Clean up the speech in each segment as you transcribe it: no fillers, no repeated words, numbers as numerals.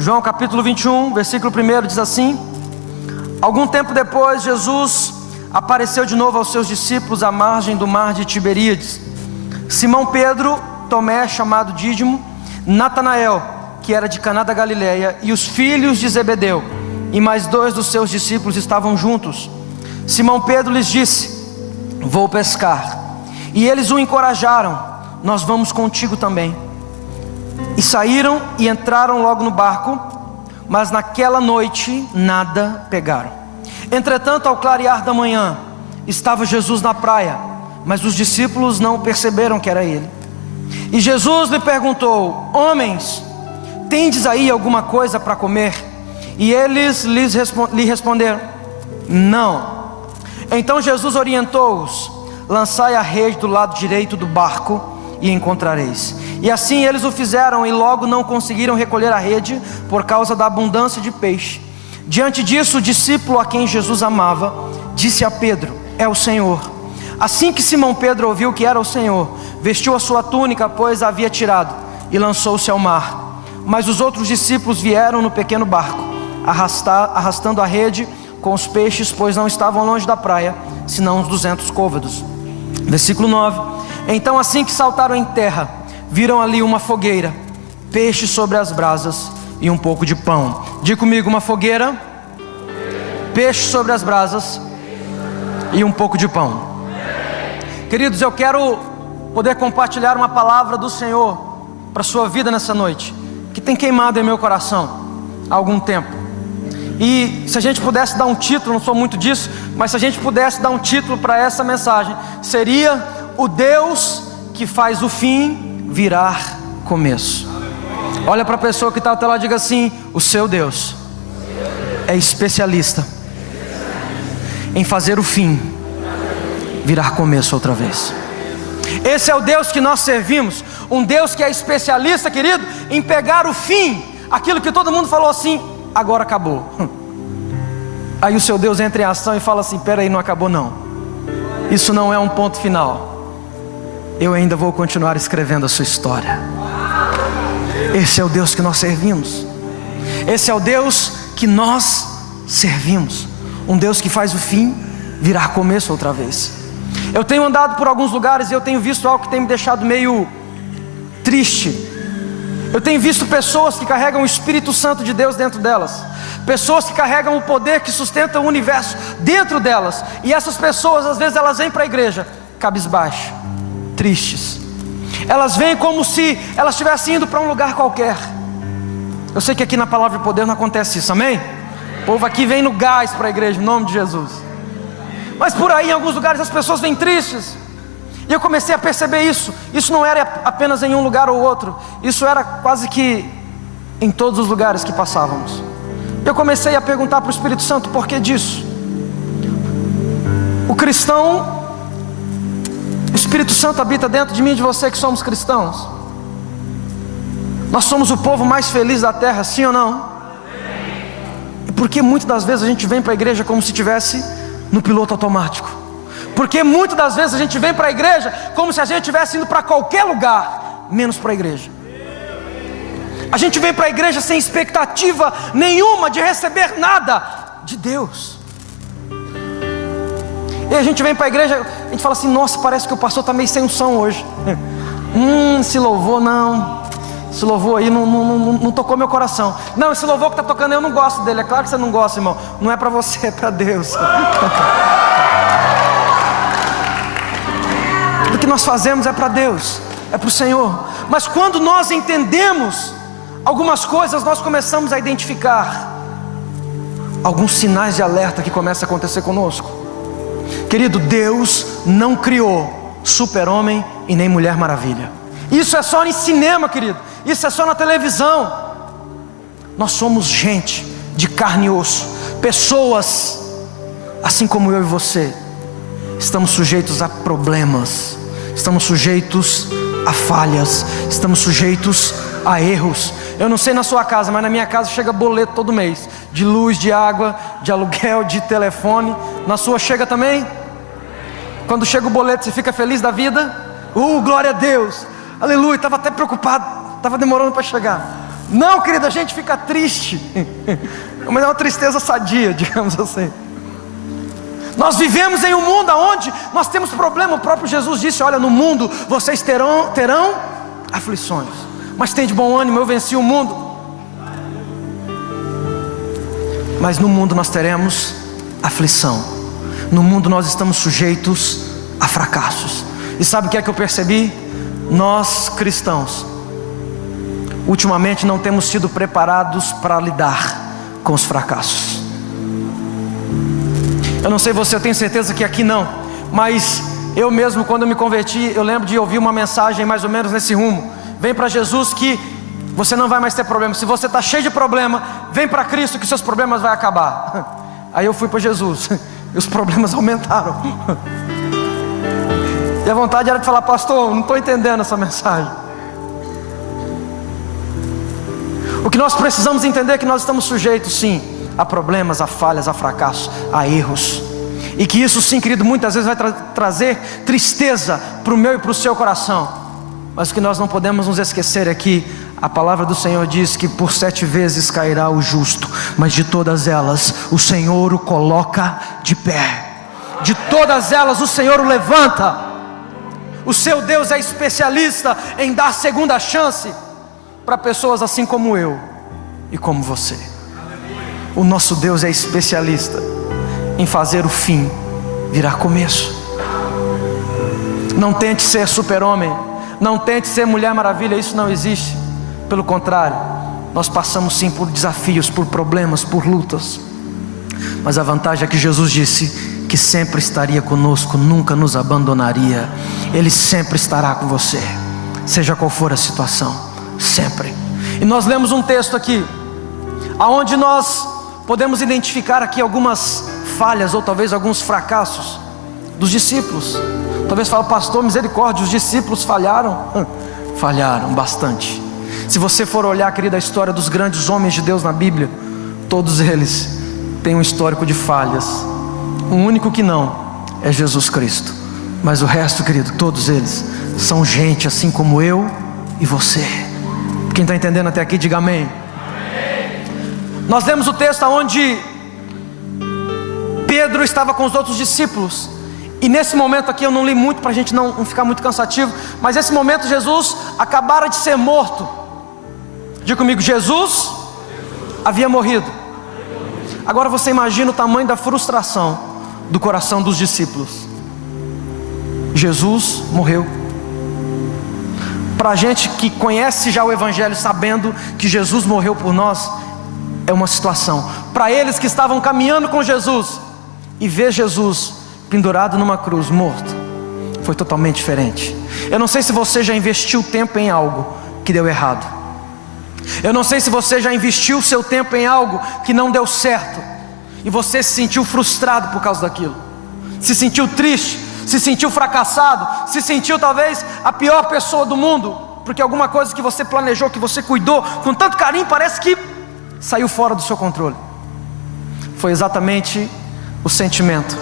João capítulo 21, versículo 1 diz assim: algum tempo depois, Jesus apareceu de novo aos seus discípulos à margem do mar de Tiberíades. Simão Pedro, Tomé, chamado Dídimo, Natanael, que era de Caná da Galileia, e os filhos de Zebedeu, e mais 2 dos seus discípulos estavam juntos. Simão Pedro lhes disse: vou pescar. E eles o encorajaram: nós vamos contigo também. E saíram e entraram logo no barco, mas naquela noite nada pegaram. Entretanto, ao clarear da manhã, estava Jesus na praia, mas os discípulos não perceberam que era ele. E Jesus lhe perguntou: homens, tendes aí alguma coisa para comer? E eles lhe responderam: não. Então Jesus orientou-os: lançai a rede do lado direito do barco e encontrareis. E assim eles o fizeram, e logo não conseguiram recolher a rede por causa da abundância de peixe. Diante disso, o discípulo a quem Jesus amava disse a Pedro: é o Senhor. Assim que Simão Pedro ouviu que era o Senhor, vestiu a sua túnica, pois a havia tirado, e lançou-se ao mar. Mas os outros discípulos vieram no pequeno barco, arrastando a rede com os peixes, pois não estavam longe da praia, senão uns 200 côvados. Versículo 9: então assim que saltaram em terra, viram ali uma fogueira, peixe sobre as brasas e um pouco de pão. Diga comigo: uma fogueira, peixe sobre as brasas e um pouco de pão. Queridos, eu quero poder compartilhar uma palavra do Senhor para a sua vida nessa noite, que tem queimado em meu coração há algum tempo. E se a gente pudesse dar um título, não sou muito disso, mas se a gente pudesse dar um título para essa mensagem, seria: o Deus que faz o fim virar começo. Olha para a pessoa que está até lá e diga assim: o seu Deus é especialista em fazer o fim virar começo outra vez. Esse é o Deus que nós servimos, um Deus que é especialista, querido, em pegar o fim, aquilo que todo mundo falou assim: agora acabou. Aí o seu Deus entra em ação e fala assim: peraí, não acabou não, isso não é um ponto final, eu ainda vou continuar escrevendo a sua história. Esse é o Deus que nós servimos. Esse é o Deus que nós servimos, um Deus que faz o fim virar começo outra vez. Eu tenho andado por alguns lugares e eu tenho visto algo que tem me deixado meio triste. Eu tenho visto pessoas que carregam o Espírito Santo de Deus dentro delas, pessoas que carregam o poder que sustenta o universo dentro delas, e essas pessoas às vezes elas vêm para a igreja cabisbaixo, tristes. Elas vêm como se elas estivessem indo para um lugar qualquer. Eu sei que aqui na Palavra de Poder não acontece isso, amém? O povo aqui vem no gás para a igreja, em nome de Jesus. Mas por aí em alguns lugares as pessoas vêm tristes. E eu comecei a perceber isso. Isso não era apenas em um lugar ou outro, isso era quase que em todos os lugares que passávamos. Eu comecei a perguntar para o Espírito Santo: por que disso? O cristão, o Espírito Santo habita dentro de mim e de você que somos cristãos. Nós somos o povo mais feliz da terra, sim ou não? E por que muitas das vezes a gente vem para a igreja como se estivesse no piloto automático? Porque muitas das vezes a gente vem para a igreja como se a gente estivesse indo para qualquer lugar, menos para a igreja. A gente vem para a igreja sem expectativa nenhuma de receber nada de Deus. E a gente vem para a igreja, a gente fala assim: nossa, parece que o pastor está meio sem unção hoje. Esse louvor não, esse louvor aí não tocou meu coração. Não, esse louvor que está tocando eu não gosto dele. É claro que você não gosta, irmão. Não é para você, é para Deus. O que nós fazemos é para Deus, é para o Senhor. Mas quando nós entendemos algumas coisas, nós começamos a identificar alguns sinais de alerta que começam a acontecer conosco. Querido, Deus não criou super-homem e nem Mulher Maravilha. Isso é só em cinema, querido. Isso é só na televisão. Nós somos gente de carne e osso, pessoas assim como eu e você. Estamos sujeitos a problemas, estamos sujeitos a falhas, estamos sujeitos a erros. Eu não sei na sua casa, mas na minha casa chega boleto todo mês, de luz, de água, de aluguel, de telefone. Na sua chega também? Quando chega o boleto, você fica feliz da vida? Glória a Deus, aleluia. Estava até preocupado, estava demorando para chegar. Não, querido, a gente fica triste, mas é uma tristeza sadia, digamos assim. Nós vivemos em um mundo onde nós temos problema. O próprio Jesus disse: olha, no mundo vocês terão aflições, mas tem de bom ânimo, eu venci o mundo. Mas no mundo nós teremos aflição. No mundo nós estamos sujeitos a fracassos. E sabe o que é que eu percebi? Nós cristãos, ultimamente não temos sido preparados para lidar com os fracassos. Eu não sei você, eu tenho certeza que aqui não, mas eu mesmo, quando eu me converti, eu lembro de ouvir uma mensagem mais ou menos nesse rumo: vem para Jesus que você não vai mais ter problema. Se você está cheio de problema, vem para Cristo que seus problemas vão acabar. Aí eu fui para Jesus e os problemas aumentaram. E a vontade era de falar: pastor, não estou entendendo essa mensagem. O que nós precisamos entender é que nós estamos sujeitos sim a problemas, a falhas, a fracassos, a erros. E que isso sim, querido, muitas vezes vai trazer tristeza para o meu e para o seu coração. Mas o que nós não podemos nos esquecer é que a palavra do Senhor diz que por 7 vezes cairá o justo, mas de todas elas o Senhor o coloca de pé. De todas elas o Senhor o levanta. O seu Deus é especialista em dar segunda chance para pessoas assim como eu e como você. O nosso Deus é especialista em fazer o fim virar começo. Não tente ser super-homem, não tente ser Mulher Maravilha, isso não existe. Pelo contrário, nós passamos sim por desafios, por problemas, por lutas. Mas a vantagem é que Jesus disse que sempre estaria conosco, nunca nos abandonaria. Ele sempre estará com você, seja qual for a situação, sempre. E nós lemos um texto aqui, aonde nós podemos identificar aqui algumas falhas, ou talvez alguns fracassos dos discípulos. Talvez fale: pastor, misericórdia, os discípulos falharam. Falharam bastante. Se você for olhar, querida, a história dos grandes homens de Deus na Bíblia, todos eles têm um histórico de falhas. O único que não é Jesus Cristo. Mas o resto, querido, todos eles são gente assim como eu e você. Quem está entendendo até aqui, diga amém. Amém. Nós lemos o texto onde Pedro estava com os outros discípulos. E nesse momento aqui, eu não li muito para a gente não ficar muito cansativo, mas nesse momento Jesus acabara de ser morto. Diga comigo: Jesus havia morrido. Agora você imagina o tamanho da frustração do coração dos discípulos. Jesus morreu. Para a gente que conhece já o Evangelho, sabendo que Jesus morreu por nós, é uma situação. Para eles que estavam caminhando com Jesus e ver Jesus pendurado numa cruz, morto, foi totalmente diferente. Eu não sei se você já investiu tempo em algo que deu errado. Eu não sei se você já investiu seu tempo em algo que não deu certo, e você se sentiu frustrado por causa daquilo, se sentiu triste, se sentiu fracassado, se sentiu talvez a pior pessoa do mundo, porque alguma coisa que você planejou, que você cuidou com tanto carinho, parece que saiu fora do seu controle. Foi exatamente o sentimento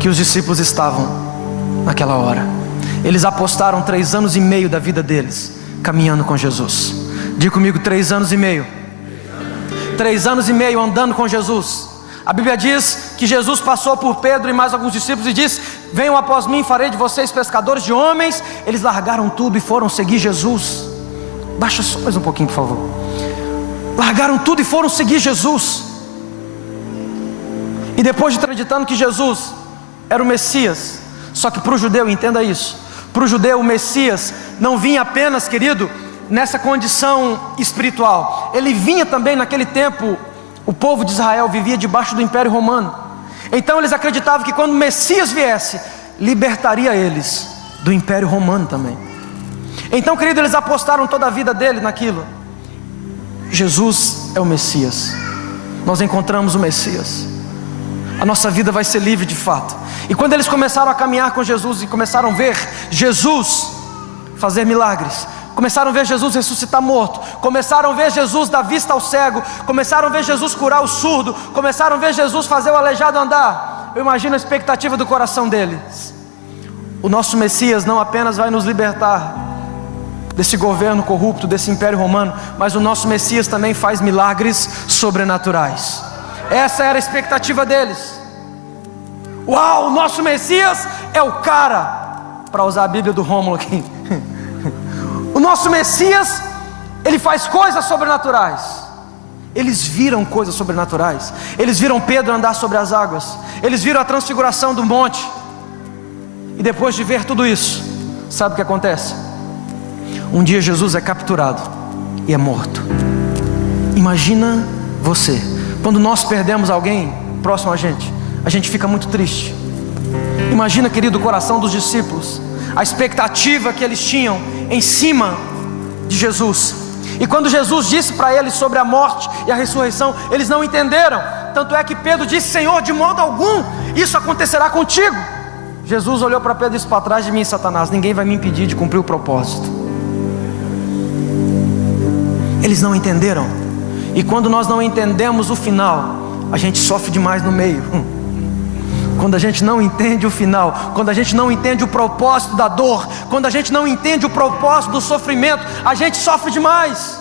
que os discípulos estavam naquela hora. Eles apostaram 3 anos e meio da vida deles caminhando com Jesus. Diga comigo: 3 anos e meio. 3 anos e meio andando com Jesus. A Bíblia diz que Jesus passou por Pedro e mais alguns discípulos e disse: venham após mim, farei de vocês pescadores de homens. Eles largaram tudo e foram seguir Jesus. Baixa só mais um pouquinho, por favor. Largaram tudo e foram seguir Jesus. E depois de acreditando que Jesus era o Messias, só que para o judeu, entenda isso, para o judeu o Messias não vinha apenas, querido, nessa condição espiritual. Ele vinha também naquele tempo. O povo de Israel vivia debaixo do Império Romano. Então eles acreditavam que quando o Messias viesse, libertaria eles do Império Romano também. Então, querido, eles apostaram toda a vida dele naquilo. Jesus é o Messias. Nós encontramos o Messias. A nossa vida vai ser livre de fato. E quando eles começaram a caminhar com Jesus e começaram a ver Jesus fazer milagres, começaram a ver Jesus ressuscitar morto, começaram a ver Jesus dar vista ao cego, começaram a ver Jesus curar o surdo, começaram a ver Jesus fazer o aleijado andar. Eu imagino a expectativa do coração deles. O nosso Messias não apenas vai nos libertar desse governo corrupto, desse império romano, mas o nosso Messias também faz milagres sobrenaturais. Essa era a expectativa deles. Uau, o nosso Messias é o cara, para usar a Bíblia do Rômulo aqui. O nosso Messias, ele faz coisas sobrenaturais. Eles viram coisas sobrenaturais. Eles viram Pedro andar sobre as águas. Eles viram a transfiguração do monte. E depois de ver tudo isso, sabe o que acontece? Um dia Jesus é capturado e é morto. Imagina você, quando nós perdemos alguém próximo a gente fica muito triste. Imagina, querido, o coração dos discípulos, a expectativa que eles tinham em cima de Jesus. E quando Jesus disse para eles sobre a morte e a ressurreição, eles não entenderam. Tanto é que Pedro disse: Senhor, de modo algum isso acontecerá contigo. Jesus olhou para Pedro e disse: para trás de mim, Satanás, ninguém vai me impedir de cumprir o propósito. Eles não entenderam. E quando nós não entendemos o final, a gente sofre demais no meio. Quando a gente não entende o final, quando a gente não entende o propósito da dor, quando a gente não entende o propósito do sofrimento, a gente sofre demais.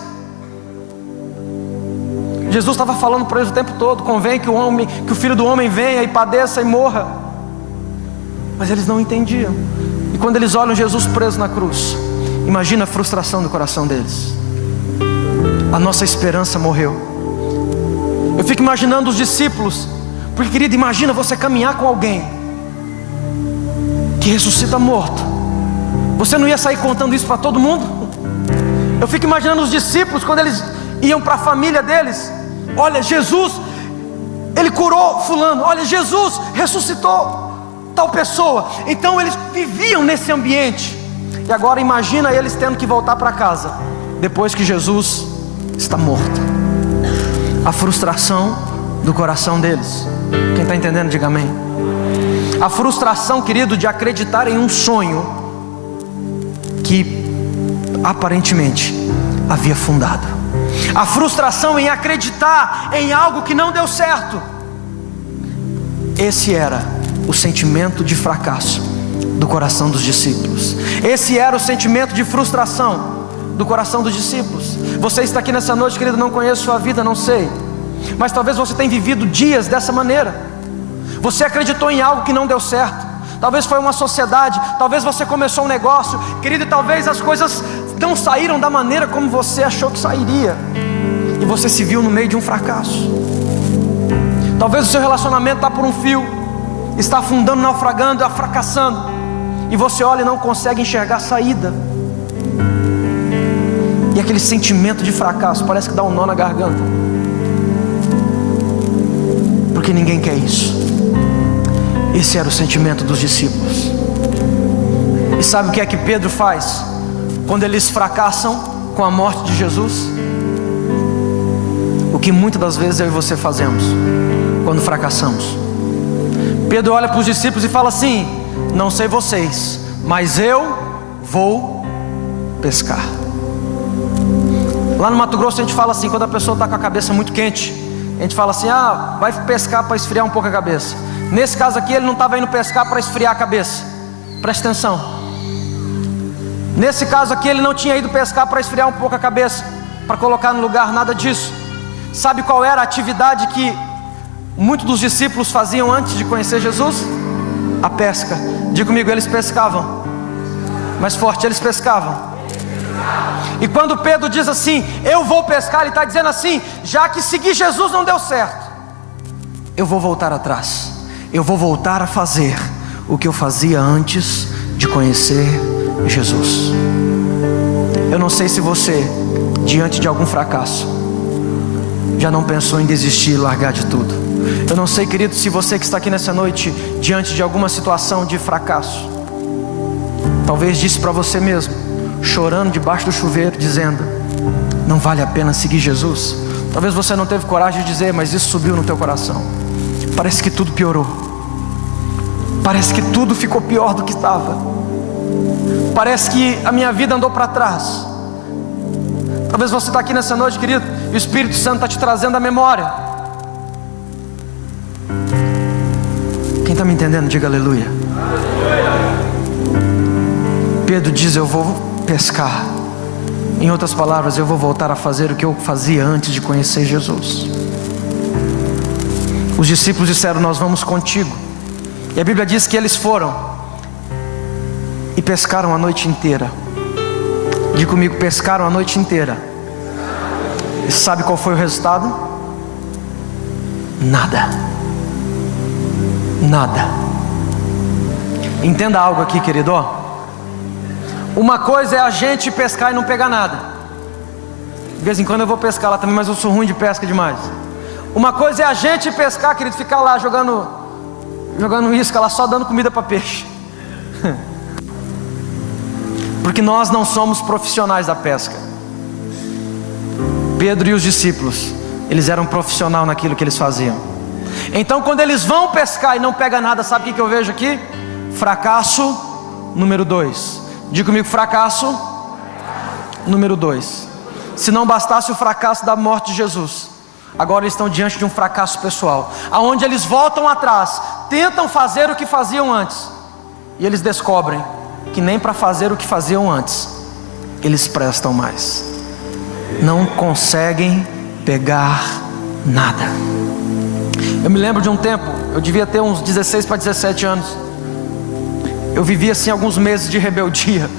Jesus estava falando para eles o tempo todo: convém que o Filho do Homem venha e padeça e morra. Mas eles não entendiam. E quando eles olham Jesus preso na cruz, imagina a frustração do coração deles. A nossa esperança morreu. Eu fico imaginando os discípulos, porque, querido, imagina você caminhar com alguém que ressuscita morto. Você não ia sair contando isso para todo mundo? Eu fico imaginando os discípulos quando eles iam para a família deles: olha, Jesus, ele curou fulano, olha, Jesus ressuscitou tal pessoa. Então eles viviam nesse ambiente. E agora imagina eles tendo que voltar para casa depois que Jesus está morto. A frustração do coração deles. Quem está entendendo, diga amém. A frustração, querido, de acreditar em um sonho que aparentemente havia fundado. A frustração em acreditar em algo que não deu certo. Esse era o sentimento de fracasso do coração dos discípulos. Esse era o sentimento de frustração do coração dos discípulos. Você está aqui nessa noite, querido, não conheço sua vida, não sei, mas talvez você tenha vivido dias dessa maneira. Você acreditou em algo que não deu certo. Talvez foi uma sociedade, talvez você começou um negócio, querido, e talvez as coisas não saíram da maneira como você achou que sairia, e você se viu no meio de um fracasso. Talvez o seu relacionamento está por um fio, está afundando, naufragando, fracassando, e você olha e não consegue enxergar saída. E aquele sentimento de fracasso parece que dá um nó na garganta, porque ninguém quer isso. Esse era o sentimento dos discípulos. E sabe o que é que Pedro faz quando eles fracassam com a morte de Jesus? O que muitas das vezes eu e você fazemos quando fracassamos. Pedro olha para os discípulos e fala assim: não sei vocês, mas eu vou pescar. Lá no Mato Grosso a gente fala assim, quando a pessoa está com a cabeça muito quente, a gente fala assim: ah, vai pescar para esfriar um pouco a cabeça. Nesse caso aqui ele não estava indo pescar para esfriar a cabeça. Presta atenção. Nesse caso aqui ele não tinha ido pescar para esfriar um pouco a cabeça, para colocar no lugar, nada disso. Sabe qual era a atividade que muitos dos discípulos faziam antes de conhecer Jesus? A pesca. Diga comigo, eles pescavam. Mais forte, eles pescavam. E quando Pedro diz assim: eu vou pescar, ele está dizendo assim: já que seguir Jesus não deu certo, eu vou voltar atrás. Eu vou voltar a fazer o que eu fazia antes de conhecer Jesus. Eu não sei se você, diante de algum fracasso, já não pensou em desistir e largar de tudo. Eu não sei, querido, se você que está aqui nessa noite, diante de alguma situação de fracasso, talvez disse para você mesmo, chorando debaixo do chuveiro, dizendo: não vale a pena seguir Jesus. Talvez você não teve coragem de dizer, mas isso subiu no teu coração. Parece que tudo piorou. Parece que tudo ficou pior do que estava. Parece que a minha vida andou para trás. Talvez você está aqui nessa noite, querido, e o Espírito Santo está te trazendo a memória. Quem está me entendendo, diga aleluia. Pedro diz: eu vou pescar. Em outras palavras, eu vou voltar a fazer o que eu fazia antes de conhecer Jesus. Os discípulos disseram: nós vamos contigo. E a Bíblia diz que eles foram e pescaram a noite inteira. Diga comigo: pescaram a noite inteira. E sabe qual foi o resultado? Nada. Nada. Entenda algo aqui, querido, ó. Uma coisa é a gente pescar e não pegar nada. De vez em quando eu vou pescar lá também, mas eu sou ruim de pesca demais. Uma coisa é a gente pescar, querido, ficar lá jogando isca lá, só dando comida para peixe. Porque nós não somos profissionais da pesca. Pedro e os discípulos, eles eram profissionais naquilo que eles faziam. Então quando eles vão pescar e não pegam nada, sabe o que eu vejo aqui? Fracasso número 2. Diga comigo: fracasso número 2. Se não bastasse o fracasso da morte de Jesus, agora eles estão diante de um fracasso pessoal, aonde eles voltam atrás, tentam fazer o que faziam antes, e eles descobrem que nem para fazer o que faziam antes eles prestam mais. Não conseguem pegar nada. Eu me lembro de um tempo, eu devia ter uns 16 para 17 anos. Eu vivia assim alguns meses de rebeldia,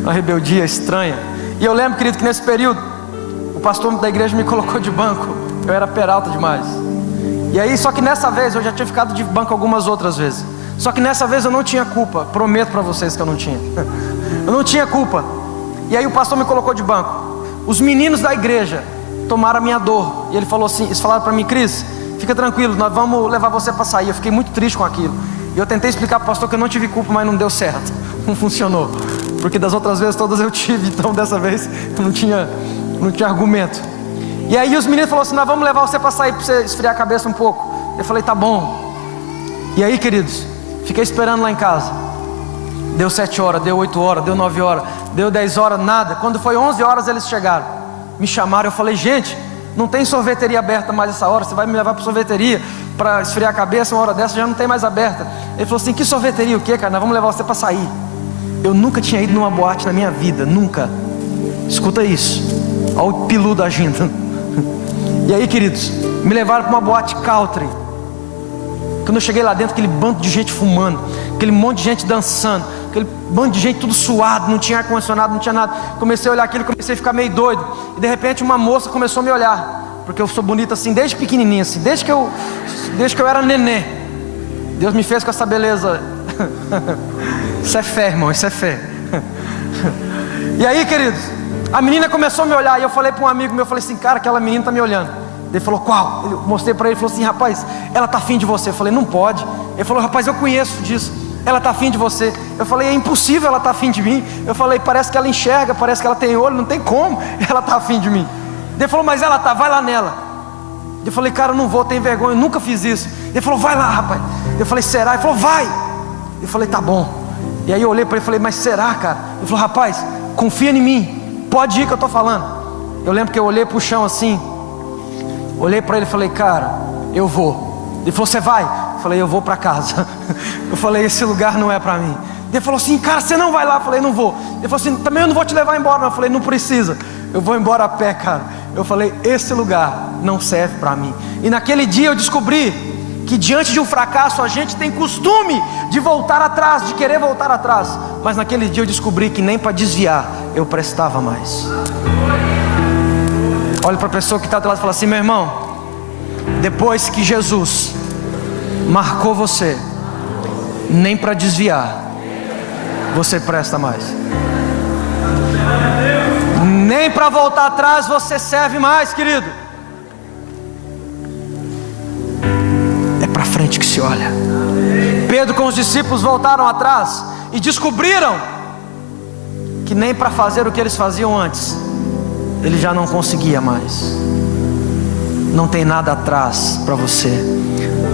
uma rebeldia estranha. E eu lembro, querido, que nesse período o pastor da igreja me colocou de banco. Eu era peralta demais. E aí, só que nessa vez, eu já tinha ficado de banco algumas outras vezes. Só que nessa vez eu não tinha culpa. Prometo para vocês que eu não tinha. Eu não tinha culpa. E aí o pastor me colocou de banco. Os meninos da igreja tomaram a minha dor. E ele falou assim, eles falaram para mim: Cris, fica tranquilo, nós vamos levar você para sair. Eu fiquei muito triste com aquilo. E eu tentei explicar para o pastor que eu não tive culpa, mas não deu certo. Não funcionou. Porque das outras vezes todas eu tive. Então dessa vez eu não tinha argumento. E aí os meninos falaram assim: nós vamos levar você para sair, para você esfriar a cabeça um pouco. Eu falei: tá bom. E aí, queridos, fiquei esperando lá em casa. Deu 7 horas, deu 8 horas, deu 9 horas, deu 10 horas, nada. Quando foi 11 horas eles chegaram. Me chamaram, eu falei: gente, não tem sorveteria aberta mais essa hora. Você vai me levar para sorveteria para esfriar a cabeça, uma hora dessa já não tem mais aberta. Ele falou assim: que sorveteria o quê, cara? Nós vamos levar você para sair. Eu nunca tinha ido numa boate na minha vida, nunca. Escuta isso, olha o piludo agindo. E aí, queridos, me levaram para uma boate country. Quando eu cheguei lá dentro, aquele bando de gente fumando, aquele monte de gente dançando, aquele bando de gente tudo suado, não tinha ar-condicionado, não tinha nada. Comecei a olhar aquilo, comecei a ficar meio doido. E de repente uma moça começou a me olhar, porque eu sou bonito assim desde pequenininho, assim, desde que eu era nenê. Deus me fez com essa beleza. Isso é fé, irmão, isso é fé. E aí, queridos, a menina começou a me olhar. E eu falei para um amigo meu, eu falei assim: cara, aquela menina está me olhando. Ele falou: qual? Eu mostrei para ele, falou assim: rapaz, ela está afim de você. Eu falei: não pode. Ele falou: rapaz, eu conheço disso, ela está afim de você. Eu falei: é impossível ela estar afim de mim. Eu falei: parece que ela enxerga, parece que ela tem olho, não tem como ela está afim de mim. Ele falou: mas ela está, vai lá nela. Eu falei: cara, eu não vou, tenho vergonha, eu nunca fiz isso. Ele falou: vai lá, rapaz. Eu falei: será? Ele falou: vai. Eu falei: tá bom. E aí eu olhei para ele e falei: mas será, cara? Ele falou: rapaz, confia em mim, pode ir que eu estou falando. Eu lembro que eu olhei para o chão assim, olhei para ele e falei: cara, eu vou. Ele falou: você vai? Eu falei: eu vou para casa. Eu falei: esse lugar não é para mim. Ele falou assim: cara, você não vai lá? Eu falei: não vou. Ele falou assim: também eu não vou te levar embora não. Eu falei: não precisa, eu vou embora a pé, cara. Eu falei: esse lugar não serve para mim. E naquele dia eu descobri que diante de um fracasso a gente tem costume de voltar atrás, de querer voltar atrás. Mas naquele dia eu descobri que nem para desviar eu prestava mais. Olha para a pessoa que está do lado e fala assim: meu irmão, depois que Jesus marcou você, nem para desviar você presta mais. Nem para voltar atrás você serve mais, querido. É para frente que se olha. Pedro com os discípulos voltaram atrás e descobriram que nem para fazer o que eles faziam antes ele já não conseguia mais. Não tem nada atrás para você.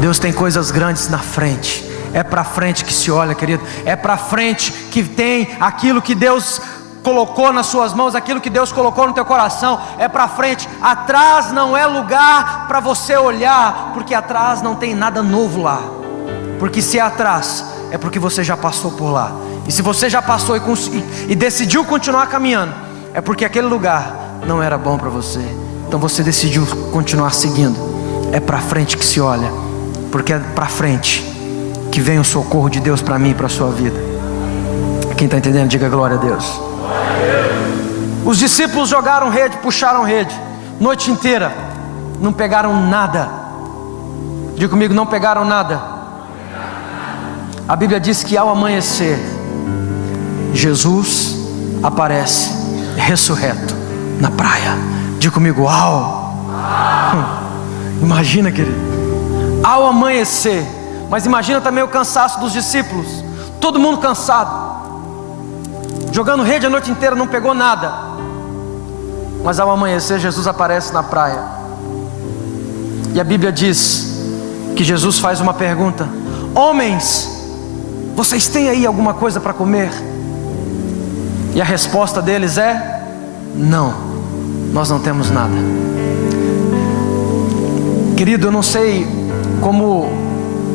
Deus tem coisas grandes na frente. É para frente que se olha, querido. É para frente que tem aquilo que Deus colocou nas suas mãos, aquilo que Deus colocou no teu coração. É para frente. Atrás não é lugar para você olhar, porque atrás não tem nada novo lá. Porque se é atrás, é porque você já passou por lá. E se você já passou e decidiu continuar caminhando, é porque aquele lugar não era bom para você. Então você decidiu continuar seguindo. É para frente que se olha, porque é para frente que vem o socorro de Deus para mim e para a sua vida. Quem está entendendo, diga glória a Deus. Os discípulos jogaram rede, puxaram rede, noite inteira, não pegaram nada. Diga comigo, não pegaram nada. A Bíblia diz que ao amanhecer, Jesus aparece ressurreto na praia. Diga comigo, uau! Imagina, querido, ao amanhecer. Mas imagina também o cansaço dos discípulos, todo mundo cansado, jogando rede a noite inteira, não pegou nada. Mas ao amanhecer Jesus aparece na praia. E a Bíblia diz que Jesus faz uma pergunta: homens, vocês têm aí alguma coisa para comer? E a resposta deles é: não, nós não temos nada. Querido, eu não sei como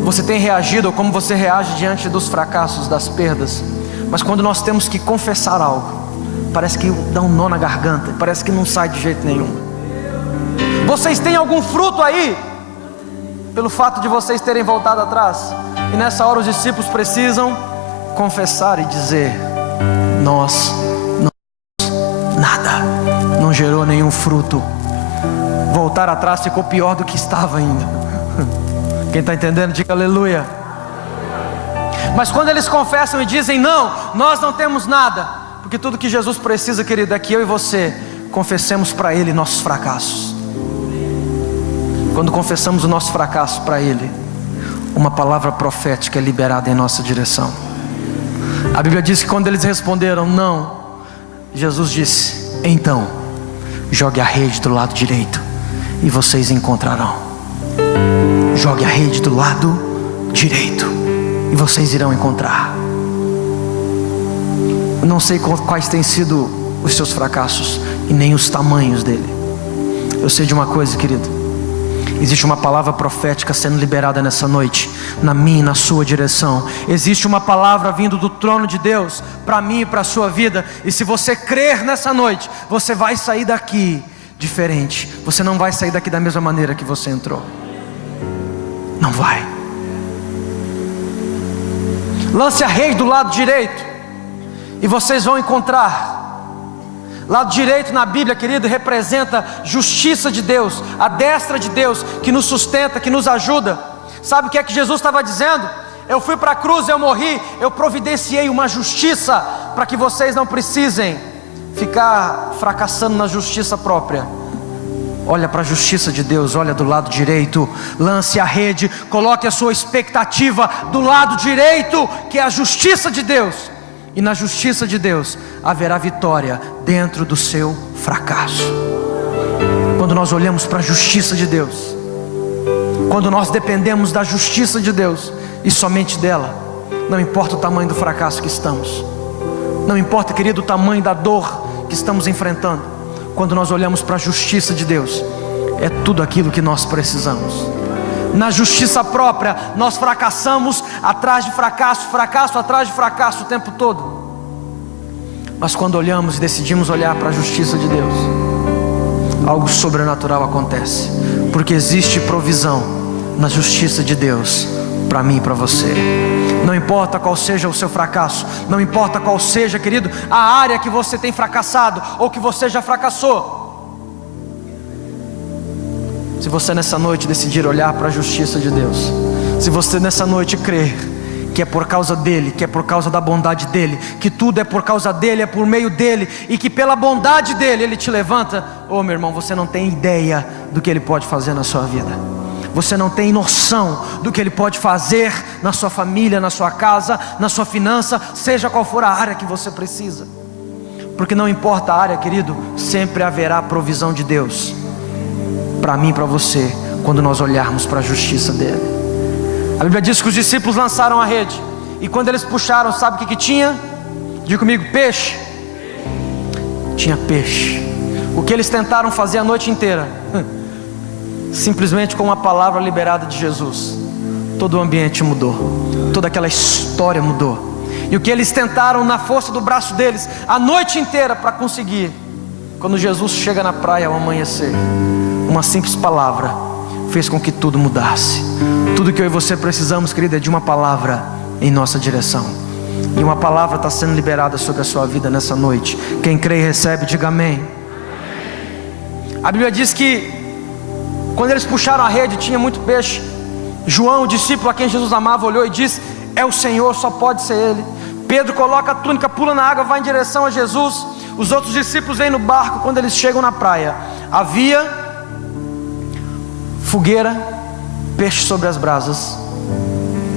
você tem reagido ou como você reage diante dos fracassos, das perdas, mas quando nós temos que confessar algo, parece que dá um nó na garganta, parece que não sai de jeito nenhum. Vocês têm algum fruto aí? Pelo fato de vocês terem voltado atrás. E nessa hora os discípulos precisam confessar e dizer: nós não temos nada, não gerou nenhum fruto. Voltar atrás ficou pior do que estava ainda. Quem está entendendo, diga aleluia. Mas quando eles confessam e dizem: não, nós não temos nada, porque tudo que Jesus precisa, querido, é que eu e você confessemos para Ele nossos fracassos. Quando confessamos o nosso fracasso para Ele, uma palavra profética é liberada em nossa direção. A Bíblia diz que quando eles responderam não, Jesus disse: então, jogue a rede do lado direito e vocês encontrarão. Jogue a rede do lado direito e vocês irão encontrar. Eu não sei quais têm sido os seus fracassos e nem os tamanhos dele. Eu sei de uma coisa, querido: existe uma palavra profética sendo liberada nessa noite, na minha e na sua direção. Existe uma palavra vindo do trono de Deus para mim e para a sua vida. E se você crer nessa noite, você vai sair daqui diferente. Você não vai sair daqui da mesma maneira que você entrou. Não vai. Lance a rede do lado direito e vocês vão encontrar. Lado direito na Bíblia, querido, representa justiça de Deus, a destra de Deus que nos sustenta, que nos ajuda. Sabe o que é que Jesus estava dizendo? Eu fui para a cruz, eu morri, eu providenciei uma justiça para que vocês não precisem ficar fracassando na justiça própria. Olha para a justiça de Deus, olha do lado direito, lance a rede, coloque a sua expectativa do lado direito, que é a justiça de Deus. E na justiça de Deus haverá vitória dentro do seu fracasso. Quando nós olhamos para a justiça de Deus, quando nós dependemos da justiça de Deus e somente dela, não importa o tamanho do fracasso que estamos, não importa, querido, o tamanho da dor que estamos enfrentando. Quando nós olhamos para a justiça de Deus, é tudo aquilo que nós precisamos. Na justiça própria, nós fracassamos atrás de fracasso, fracasso atrás de fracasso o tempo todo. Mas quando olhamos e decidimos olhar para a justiça de Deus, algo sobrenatural acontece, porque existe provisão na justiça de Deus para mim e para você. Não importa qual seja o seu fracasso, não importa qual seja, querido, a área que você tem fracassado ou que você já fracassou. Se você nessa noite decidir olhar para a justiça de Deus, se você nessa noite crer que é por causa dele, que é por causa da bondade dele, que tudo é por causa dele, é por meio dele, e que pela bondade dele ele te levanta, oh meu irmão, você não tem ideia do que ele pode fazer na sua vida. Você não tem noção do que ele pode fazer na sua família, na sua casa, na sua finança, seja qual for a área que você precisa. Porque não importa a área, querido, sempre haverá provisão de Deus para mim e para você, quando nós olharmos para a justiça dele. A Bíblia diz que os discípulos lançaram a rede, e quando eles puxaram, sabe o que tinha? Diga comigo, peixe. Tinha peixe. O que eles tentaram fazer a noite inteira, simplesmente com uma palavra liberada de Jesus, todo o ambiente mudou, toda aquela história mudou. E o que eles tentaram na força do braço deles a noite inteira para conseguir, Quando Jesus chega na praia ao amanhecer, uma simples palavra fez com que tudo mudasse. Tudo que eu e você precisamos, querido, é de uma palavra em nossa direção. E uma palavra está sendo liberada sobre a sua vida nessa noite. Quem crê e recebe, diga amém. A Bíblia diz que quando eles puxaram a rede, tinha muito peixe. João, o discípulo a quem Jesus amava, olhou e disse: é o Senhor, só pode ser Ele. Pedro coloca a túnica, pula na água, vai em direção a Jesus. Os outros discípulos vêm no barco. Quando eles chegam na praia, havia fogueira, peixe sobre as brasas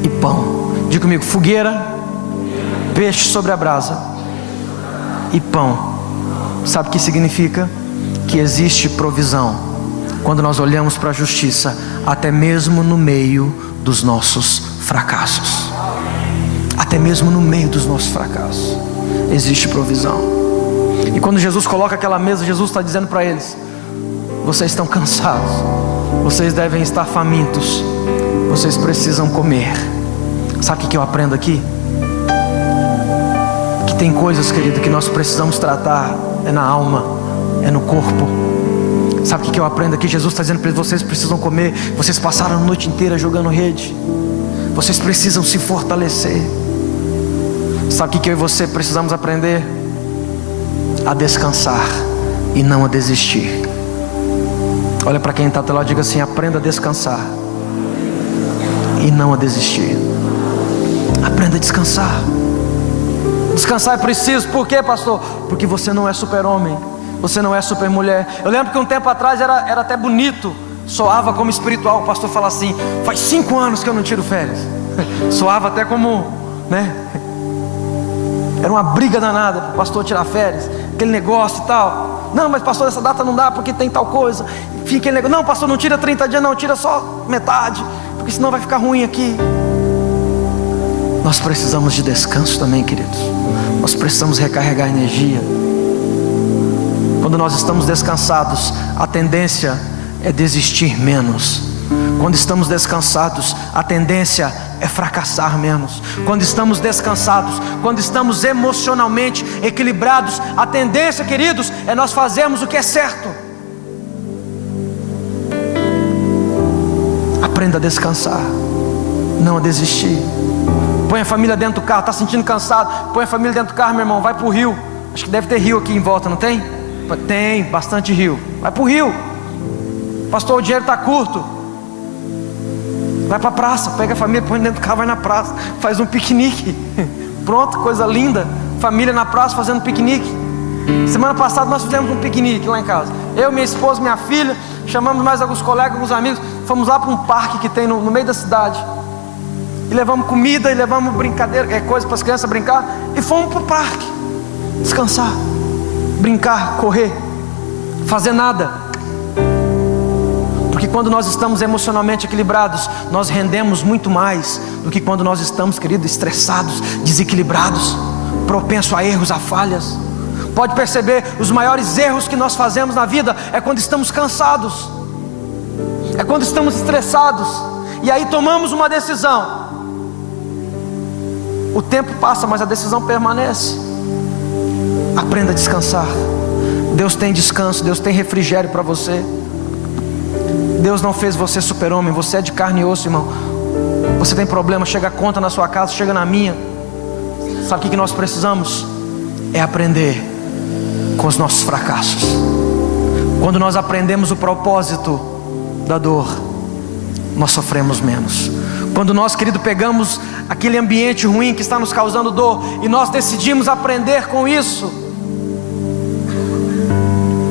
e pão. Diga comigo: fogueira, peixe sobre a brasa e pão. Sabe o que significa? Que existe provisão quando nós olhamos para a justiça, até mesmo no meio dos nossos fracassos. Até mesmo no meio dos nossos fracassos existe provisão. E quando Jesus coloca aquela mesa, Jesus está dizendo para eles: vocês estão cansados, vocês devem estar famintos, vocês precisam comer. Sabe o que eu aprendo aqui? Que tem coisas, querido, que nós precisamos tratar, é na alma, é no corpo. Sabe o que eu aprendo aqui? Jesus está dizendo para eles: vocês precisam comer. Vocês passaram a noite inteira jogando rede, vocês precisam se fortalecer. Sabe o que eu e você precisamos aprender? A descansar e não a desistir. Olha para quem está até lá e diga assim: aprenda a descansar e não a desistir. Aprenda a descansar. Descansar é preciso. Por quê, pastor? Porque você não é super-homem, você não é super mulher. Eu lembro que um tempo atrás era até bonito, soava como espiritual. O pastor fala assim: faz 5 anos que eu não tiro férias. Soava até como, né? Era uma briga danada para o pastor tirar férias, aquele negócio e tal. Não, mas pastor, essa data não dá porque tem tal coisa. Enfim, aquele negócio: não, pastor, não tira 30 dias, não, tira só metade, porque senão vai ficar ruim aqui. Nós precisamos de descanso também, queridos. Nós precisamos recarregar energia. Quando nós estamos descansados, a tendência é desistir menos. Quando estamos descansados, a tendência é fracassar menos. Quando estamos descansados, quando estamos emocionalmente equilibrados, a tendência, queridos, é nós fazermos o que é certo. Aprenda a descansar, não a desistir. Põe a família dentro do carro, está sentindo cansado, põe a família dentro do carro, meu irmão, vai para o rio. Acho que deve ter rio aqui em volta, não tem? Tem, bastante rio. Vai para o rio. Pastor, o dinheiro está curto. Vai para a praça, pega a família, põe dentro do carro, vai na praça, faz um piquenique. Pronto, coisa linda. Família na praça fazendo piquenique. Semana passada nós fizemos um piquenique lá em casa. Eu, minha esposa, minha filha, chamamos mais alguns colegas, alguns amigos. Fomos lá para um parque que tem no meio da cidade. E levamos comida, e levamos brincadeira, coisa para as crianças brincar. E fomos para o parque descansar, brincar, correr, fazer nada. Porque quando nós estamos emocionalmente equilibrados, nós rendemos muito mais do que quando nós estamos, querido, estressados, desequilibrados, propensos a erros, a falhas. Pode perceber, os maiores erros que nós fazemos na vida é quando estamos cansados, é quando estamos estressados, e aí tomamos uma decisão. O tempo passa, mas a decisão permanece. Aprenda a descansar. Deus tem descanso, Deus tem refrigério para você. Deus não fez você super-homem, você é de carne e osso, irmão. Você tem problema, chega a conta na sua casa, chega na minha. Sabe o que nós precisamos? É aprender com os nossos fracassos. Quando nós aprendemos o propósito da dor, nós sofremos menos. Quando nós, querido, pegamos aquele ambiente ruim que está nos causando dor e nós decidimos aprender com isso,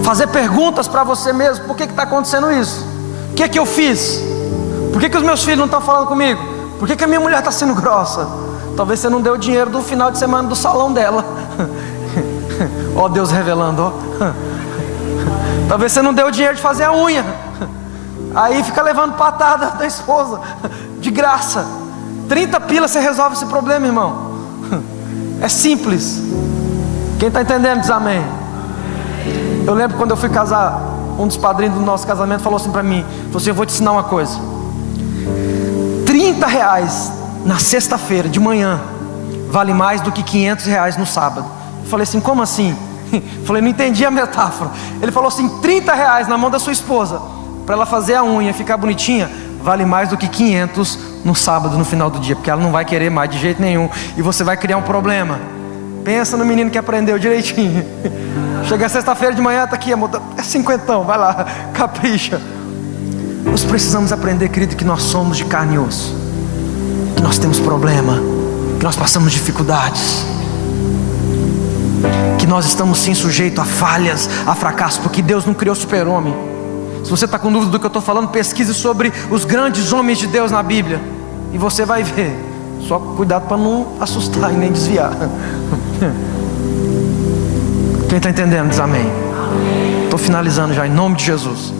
fazer perguntas para você mesmo: por que está acontecendo isso? O que é que eu fiz? Por que os meus filhos não estão falando comigo? Por que a minha mulher está sendo grossa? Talvez você não deu o dinheiro do final de semana do salão dela. Ó Deus revelando, ó. Talvez você não deu o dinheiro de fazer a unha. Aí fica levando patada da esposa, de graça. 30 pilas você resolve esse problema, irmão. É simples. Quem está entendendo diz amém. Eu lembro quando eu fui casar, um dos padrinhos do nosso casamento falou assim para mim: falou assim: eu vou te ensinar uma coisa. R$30 na sexta-feira de manhã vale mais do que R$500 no sábado. Eu falei assim: como assim? Falei, não entendi a metáfora. Ele falou assim, R$30 na mão da sua esposa, para ela fazer a unha, ficar bonitinha, vale mais do que 500 no sábado, no final do dia, porque ela não vai querer mais de jeito nenhum, e você vai criar um problema. Pensa no menino que aprendeu direitinho. Chega sexta-feira de manhã, tá aqui, amor, é 50, vai lá, capricha. Nós precisamos aprender, querido, que nós somos de carne e osso, que nós temos problema, que nós passamos dificuldades, que nós estamos sim sujeitos a falhas, a fracassos, porque Deus não criou super-homem. Se você está com dúvida do que eu estou falando, pesquise sobre os grandes homens de Deus na Bíblia, e você vai ver. Só cuidado para não assustar e nem desviar. Quem está entendendo diz amém. Estou finalizando já, em nome de Jesus.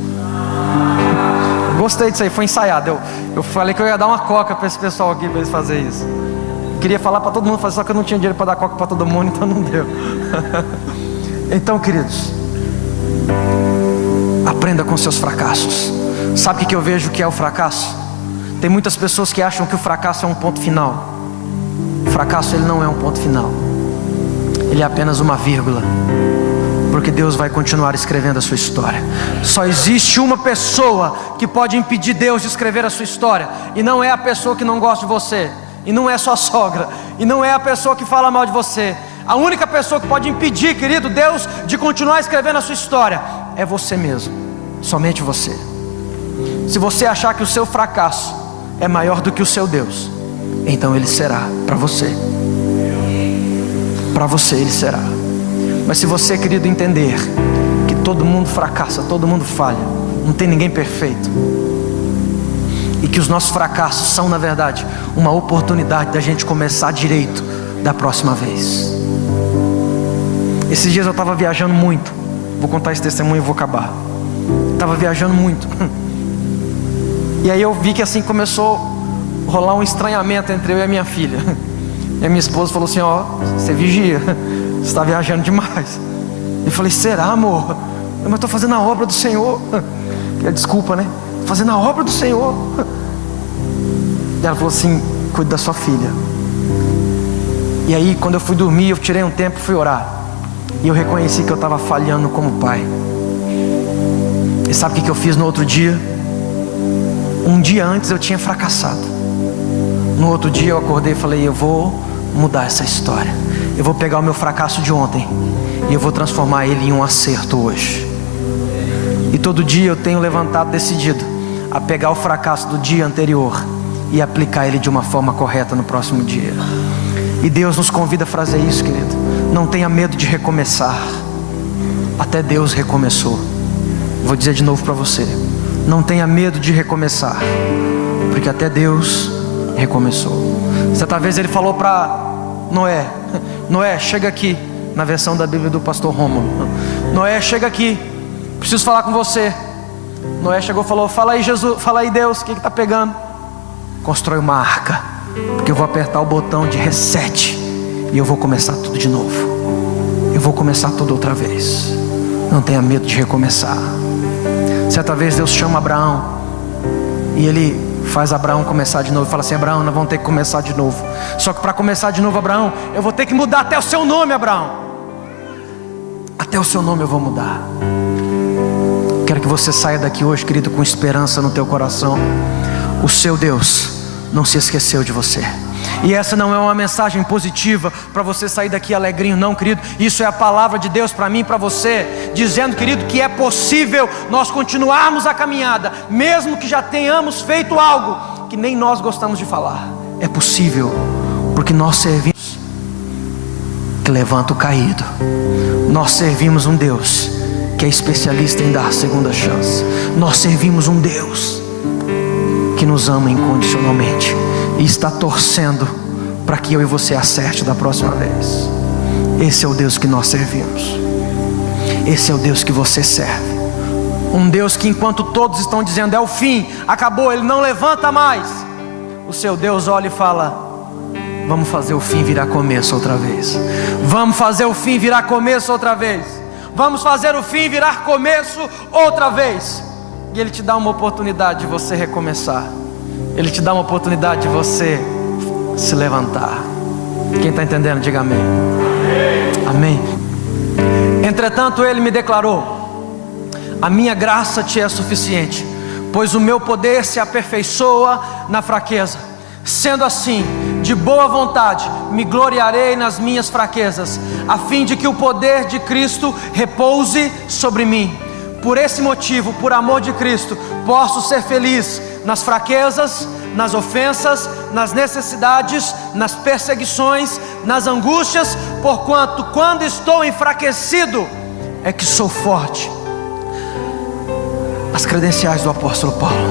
Gostei disso aí, foi ensaiado. Eu falei que eu ia dar uma coca para esse pessoal aqui, para eles fazerem isso. Queria falar para todo mundo, só que eu não tinha dinheiro para dar coca para todo mundo, então não deu. Então, queridos, aprenda com seus fracassos. Sabe o que eu vejo que é o fracasso? Tem muitas pessoas que acham que o fracasso é um ponto final. O fracasso, ele não é um ponto final, ele é apenas uma vírgula, porque Deus vai continuar escrevendo a sua história. Só existe uma pessoa que pode impedir Deus de escrever a sua história, e não é a pessoa que não gosta de você, e não é sua sogra, e não é a pessoa que fala mal de você. A única pessoa que pode impedir, querido, Deus de continuar escrevendo a sua história é você mesmo, somente você. Se você achar que o seu fracasso é maior do que o seu Deus, então ele será para você. Para você ele será. Mas se você, querido, entender que todo mundo fracassa, todo mundo falha, não tem ninguém perfeito, e que os nossos fracassos são, na verdade, uma oportunidade da gente começar direito da próxima vez. Esses dias eu estava viajando muito. Vou contar esse testemunho e vou acabar. Estava viajando muito. E aí eu vi que assim começou a rolar um estranhamento entre eu e a minha filha. E a minha esposa falou assim, ó, você vigia, você está viajando demais. Eu falei, será, amor? Mas eu estou fazendo a obra do Senhor. Desculpa, né? Fazendo a obra do Senhor. E ela falou assim, cuide da sua filha. E aí quando eu fui dormir, eu tirei um tempo e fui orar. E eu reconheci que eu estava falhando como pai. E sabe o que eu fiz no outro dia? Um dia antes eu tinha fracassado. No outro dia eu acordei e falei, eu vou mudar essa história. Eu vou pegar o meu fracasso de ontem e eu vou transformar ele em um acerto hoje. E todo dia eu tenho levantado decidido a pegar o fracasso do dia anterior e aplicar ele de uma forma correta no próximo dia. E Deus nos convida a fazer isso, querido. Não tenha medo de recomeçar. Até Deus recomeçou. Vou dizer de novo para você, não tenha medo de recomeçar, porque até Deus recomeçou. Certa vez ele falou para Noé, Noé, chega aqui. Na versão da Bíblia do pastor Rômulo, Noé, chega aqui, preciso falar com você. Noé chegou e falou, fala aí Jesus, fala aí Deus, o que está pegando? Constrói uma arca, porque eu vou apertar o botão de reset e eu vou começar tudo de novo. Eu vou começar tudo outra vez. Não tenha medo de recomeçar. Certa vez Deus chama Abraão e ele faz Abraão começar de novo. Fala assim, Abraão, nós vamos ter que começar de novo. Só que para começar de novo, Abraão, eu vou ter que mudar até o seu nome, Abraão. Até o seu nome eu vou mudar. Quero que você saia daqui hoje, querido, com esperança no teu coração. O seu Deus não se esqueceu de você. E essa não é uma mensagem positiva para você sair daqui alegrinho, não, querido. Isso é a palavra de Deus para mim e para você, dizendo, querido, que é possível nós continuarmos a caminhada, mesmo que já tenhamos feito algo que nem nós gostamos de falar. É possível, porque nós servimos que levanta o caído. Nós servimos um Deus que é especialista em dar segunda chance. Nós servimos um Deus que nos ama incondicionalmente e está torcendo para que eu e você acerte da próxima vez. Esse é o Deus que nós servimos. Esse é o Deus que você serve. Um Deus que, enquanto todos estão dizendo é o fim, acabou, Ele não levanta mais, o seu Deus olha e fala, vamos fazer o fim virar começo outra vez. Vamos fazer o fim virar começo outra vez. Vamos fazer o fim virar começo outra vez. E Ele te dá uma oportunidade de você recomeçar. Ele te dá uma oportunidade de você se levantar. Quem está entendendo, diga amém. Amém. Entretanto ele me declarou: a minha graça te é suficiente, pois o meu poder se aperfeiçoa na fraqueza. Sendo assim, de boa vontade me gloriarei nas minhas fraquezas, a fim de que o poder de Cristo repouse sobre mim. Por esse motivo, por amor de Cristo, posso ser feliz nas fraquezas, nas ofensas, nas necessidades, nas perseguições, nas angústias, porquanto quando estou enfraquecido é que sou forte. As credenciais do apóstolo Paulo: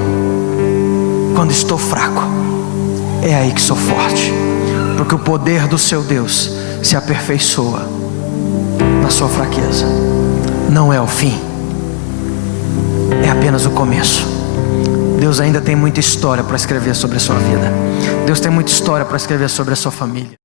quando estou fraco, é aí que sou forte, porque o poder do seu Deus se aperfeiçoa na sua fraqueza. Não é o fim, é apenas o começo. Deus ainda tem muita história para escrever sobre a sua vida. Deus tem muita história para escrever sobre a sua família.